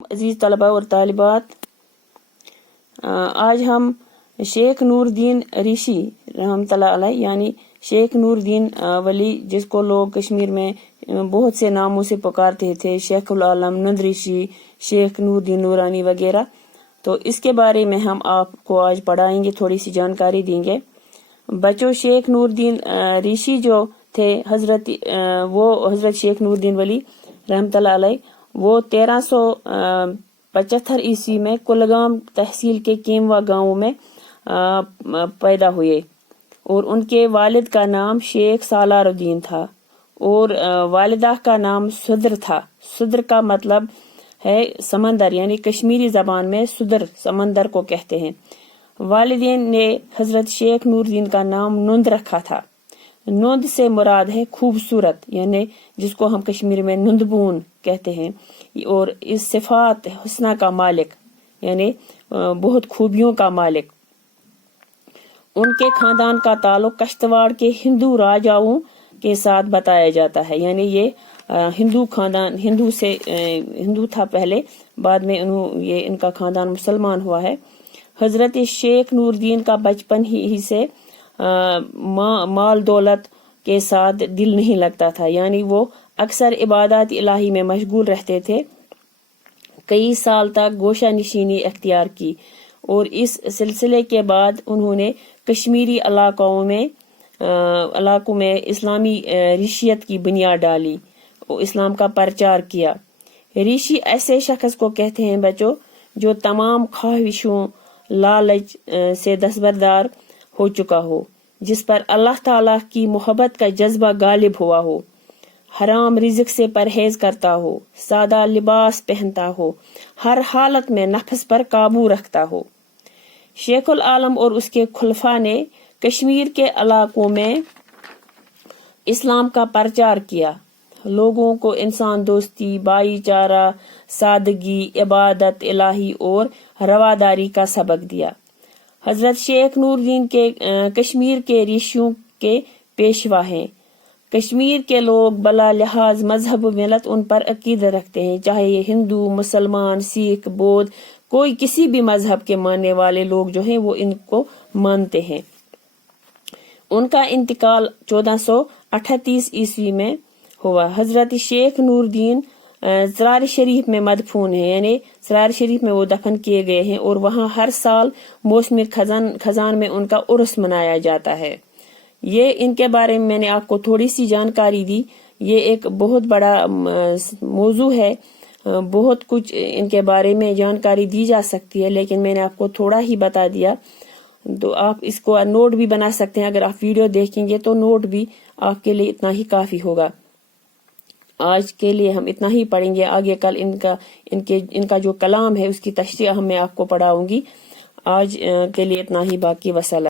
अजीज तलबा और तालिबात, आज हम शेख नूरुद्दीन ऋषि रहमतुल्लाह अलैह यानी शेख नूरुद्दीन वली, जिसको लोग कश्मीर में बहुत से नामों से पुकारते थे, शेखुल आलम, नंद ऋषि, शेख नूरुद्दीन नूरानी वगैरह, तो इसके बारे में हम आपको आज पढ़ाएंगे, थोड़ी सी जानकारी देंगे। बच्चों, शेख नूरुद्दीन ऋषि जो थे हजरत शेख नूरुद्दीन वली रहमतुल्लाह अलैह, वो 1375 ईस्वी में कुलगाम तहसील के केमवा गांव में पैदा हुए और उनके वालिद का नाम शेख सालारुद्दीन था और वालिदा का नाम सुदर था। सुदर का मतलब है समंदर, यानी कश्मीरी जबान में सुदर समंदर को कहते हैं। वालिदैन ने हजरत शेख नूरुद्दीन का नाम नुंद रखा था। नुंद से मुराद है खूबसूरत, यानी जिसको हम कश्मीर में नुंदबून कहते हैं, और इस सिफात हुस्ना का मालिक, यानी बहुत खूबियों का मालिक। उनके खानदान का ताल्लुक कश्तवाड़ के हिंदू राजाओं के साथ बताया जाता है, यानी ये हिंदू खानदान, हिंदू था पहले, बाद में ये इनका खानदान मुसलमान हुआ है। हजरत शेख नूरुद्दीन का बचपन ही से माल दौलत के साथ दिल नहीं लगता था, यानी वो अक्सर इबादत इलाही में मशगूल रहते थे। कई साल तक गोशा नशीनी इख्तियार की और इस सिलसिले के बाद उन्होंने कश्मीरी इलाकों में इस्लामी ऋषियत की बुनियाद डाली और इस्लाम का प्रचार किया। ऋषि ऐसे शख्स को कहते हैं बच्चों, जो तमाम ख्वाहिशों, लालच से दस्तबरदार हो चुका हो, जिस पर अल्लाह ताला की मोहब्बत का जज्बा गालिब हुआ हो, हराम रिज़्क से परहेज करता हो, सादा लिबास पहनता हो, हर हालत में नफ्स पर काबू रखता हो। शेखुल आलम और उसके खुलफा ने कश्मीर के इलाकों में इस्लाम का प्रचार किया, लोगों को इंसान दोस्ती, भाईचारा, सादगी, इबादत इलाही और रवादारी का सबक दिया। हजरत शेख नूरुद्दीन के कश्मीर के ऋषियों के पेशवा हैं। कश्मीर के लोग बला लिहाज मजहब मिलत उन पर अकीदत रखते हैं, चाहे ये हिंदू, मुसलमान, सिख, बौद्ध, कोई किसी भी मजहब के मानने वाले लोग जो हैं वो इनको मानते हैं। उनका इंतकाल 1438 ईस्वी में हुआ। हजरत शेख नूरुद्दीन सरार शरीफ में मदफून है, यानी सरार शरीफ में वो दफन किए गए हैं और वहाँ हर साल मौसम खजान में उनका उर्स मनाया जाता है। ये इनके बारे में मैंने आपको थोड़ी सी जानकारी दी। ये एक बहुत बड़ा मौजू है, बहुत कुछ इनके बारे में जानकारी दी जा सकती है, लेकिन मैंने आपको थोड़ा ही बता दिया। तो आप इसको नोट भी बना सकते हैं, अगर आप वीडियो देखेंगे तो नोट भी आपके लिए इतना ही काफी होगा। आज के लिए हम इतना ही पढ़ेंगे, आगे कल इनका जो कलाम है उसकी तशरीह मैं आपको पढ़ाऊंगी। आज के लिए इतना ही, बाकी वसल्लम।